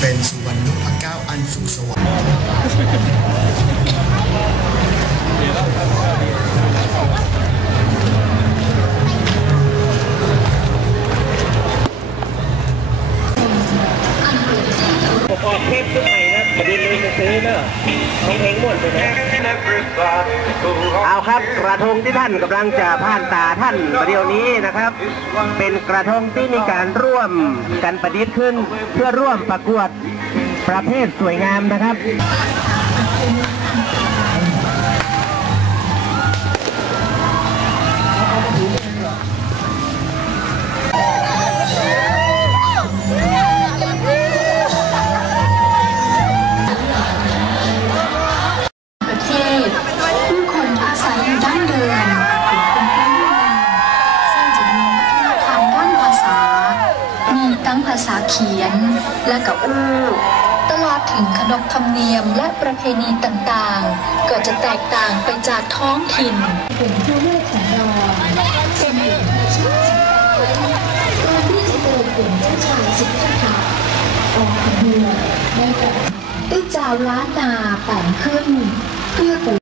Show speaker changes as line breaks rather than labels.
เป็นสุวรรณนพเก้าอันสุขสวัสดิ์ออกเทพทุกไหน เอาครับกระทงที่ท่านกำลังจะผ่านตาท่านประเดี๋ยวนี้นะครับ เป็นกระทงที่มีการร่วมกันประดิษฐ์ขึ้น เพื่อร่วมประกวดประเภทสวยงามนะครับ
ทั้งภาษาเขียนและกับอู้ ตลอดถึงขนบธรรมเนียมและประเพณีต่างๆ ก็จะแตกต่างไปจากท้องถิ่นกลุ่มทั่วโลกของเราเป็นหนึ่งในชาติการที่จะเดินกลุ่มเจ้าชายสิทธัตถะออกขบวนในแบบด้วยจาวล้านนาแต่งขึ้นเพื่อปู